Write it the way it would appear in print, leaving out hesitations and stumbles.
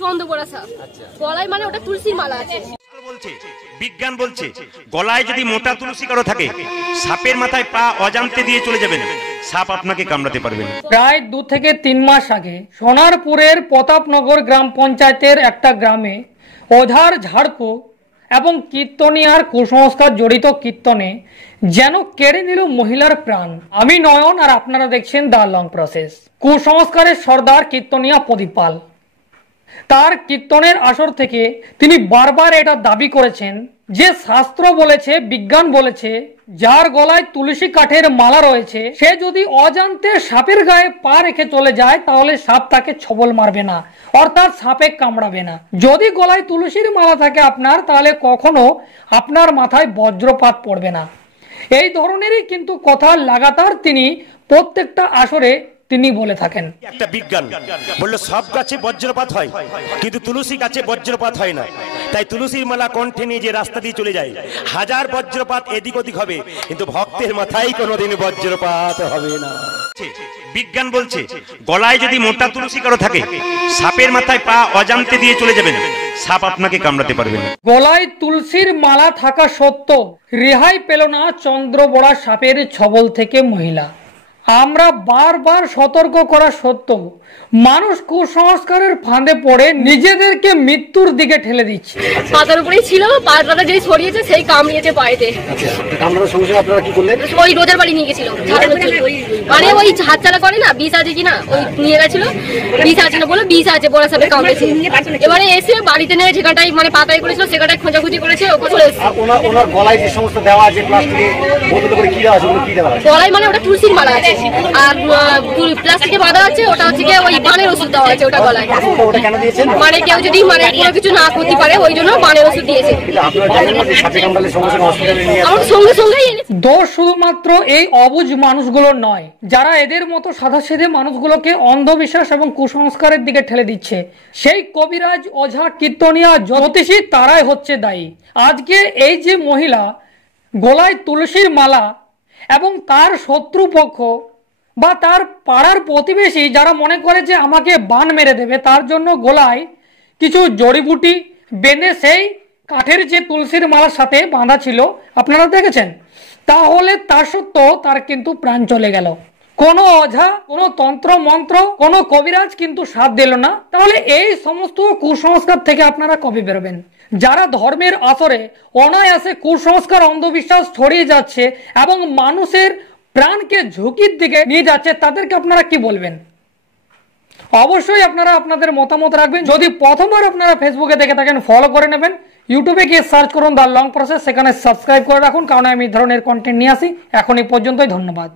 চন্দ্রবোড়া সাপ গলায় মানে ওটা তুলসীর মালা আছে। বলছে বিজ্ঞান বলছে গলায় যদি মোটা তুলসী কারো থাকে সাপের মাথায় পা অজান্তে দিয়ে চলে যাবেন, সাপ আপনাকে কামড়াতে পারবে না। প্রায় 2 থেকে 3 মাস আগে সোনারপুরের প্রতাপনগর গ্রাম পঞ্চায়েতের একটা গ্রামে ওঝার ঝাড়ফুঁক এবং কীর্তনিয়ার কুসংস্কার জড়িত কীর্তনে যেন কেড়ে নিল মহিলার প্রাণ। আমি নয়ন আর আপনারা দেখছেন দ্য লং প্রসেস। কুসংস্কারের সর্দার কীর্তনিয়া প্রদীপ পাল তার কীর্তনের আসর থেকে তিনি বারবার এটা দাবি করেছেন যে শাস্ত্র বলেছে, বিজ্ঞান বলেছে, যার গলায় তুলসী কাঠের মালা রয়েছে সে যদি অজান্তে সাপের গায়ে পা রেখে চলে যায় তাহলে সাপ তাকে ছবল মারবে না, অর্থাৎ সাপে কামড়াবে না। যদি গলায় তুলসীর মালা থাকে আপনার, তাহলে কখনো আপনার মাথায় বজ্রপাত পড়বে না। এই ধরনেরই কিন্তু কথা লাগাতার তিনি প্রত্যেকটা আসরে তিনি বলে থাকেন। একটা বিজ্ঞান বললো সব গাছে বজ্রপাত হয় কিন্তু তুলসী গাছে বজ্রপাত হয় না, তাই তুলসীর মালা কণ্ঠে নিয়ে যে রাস্তা দিয়ে চলে যায় হাজার বজ্রপাত এদিক ওদিক হবে কিন্তু ভক্তের মাথায় কোনোদিন বজ্রপাত হবে না। বিজ্ঞান বলছে গলায় যদি মোটা তুলসী কারো থাকে সাপের মাথায় পা অজান্তে দিয়ে চলে যাবেন, সাপ আপনাকে কামড়াতে পারবে না। গলায় তুলসীর মালা থাকা সত্ত্বেও রেহাই পেল না চন্দ্রবোড়া সাপের ছবল থেকে মহিলা। আমরা বারবার সতর্ক করা সত্ত্বেও মানুষ কুসংস্কারের ফাঁদে পড়ে নিজেদেরকে মৃত্যুর দিকে ঠেলে দিচ্ছে। পাতার উপরেই ছিল, পাতাটা যেই ছড়িয়েছে সেই কামড়িয়েছে পায়েতে। ওই রোজার বাড়ি নিয়ে গেছিল, মানে ওই হাত চালা করে না, বিষ আছে কিনা ওই নিয়ে গেছিল, বিষ আছে না বলে বিষ আছে, বড় সাপে কামড়েছে। এবারে এসে বাড়িতে নিয়ে যেখানটাই মানে পাতায় করেছিল সেখানটায় খোঁজাখুঁজি করেছে, ওকে চলে এসেছে। গলায় মানে ওটা তুলসীর মালা আছে আর প্লাস্টিকে বাঁধা আছে, ওটা হচ্ছে কি ওই বানের ওষুধ দেওয়া আছে ওটা গলায়, মানে কেউ যদি মানে কোনো কিছু না করতে পারে ওই জন্য বানের ওষুধ দিয়েছে। সঙ্গে সঙ্গে দোষ শুধুমাত্র এই অবুঝ মানুষগুলোর নয়, যারা এদের মতো সাধাসিধে মানুষগুলোকে অন্ধবিশ্বাস এবং কুসংস্কারের দিকে ঠেলে দিচ্ছে। সেই কবিরাজ, ওঝা, কীর্তনিয়া, জ্যোতিষী তারাই হচ্ছে দায়ী। আজকে এই যে মহিলা গলায় তুলসীর মালা এবং তার শত্রুপক্ষ বা তার পাড়ার প্রতিবেশী যারা মনে করে যে আমাকে বান মেরে দেবে, তার জন্য গলায় কিছু জড়িবুটি বেঁধে সেই কাঠের যে তুলসীর মালার সাথে বাঁধা ছিল আপনারা দেখেছেন, তাহলে তা সত্ত্বেও তার কিন্তু প্রাণ চলে গেল। কোনো ওঝা, কোনো তন্ত্র মন্ত্র, কোনো কবিরাজ কিন্তু সাথ দিল না। তাহলে এই সমস্ত কুসংস্কার থেকে আপনারা কবে বেরোবেন? যারা ধর্মের আসরে অনায়াসে কুসংস্কার, অন্ধবিশ্বাস ছড়িয়ে যাচ্ছে এবং মানুষের প্রাণকে ঝুঁকির দিকে নিয়ে যাচ্ছে, তাদেরকে আপনারা কি বলবেন? অবশ্যই আপনারা আপনাদের মতামত রাখবেন। যদি প্রথমবার আপনারা ফেসবুকে দেখে থাকেন ফলো করে নেবেন, ইউটিউবে গিয়ে সার্চ করুন দ্য লং প্রসেস, সেখানে সাবস্ক্রাইব করে রাখুন, কারণ আমি এই ধরনের কন্টেন্ট নিয়ে আসি। এখন এই পর্যন্তই, ধন্যবাদ।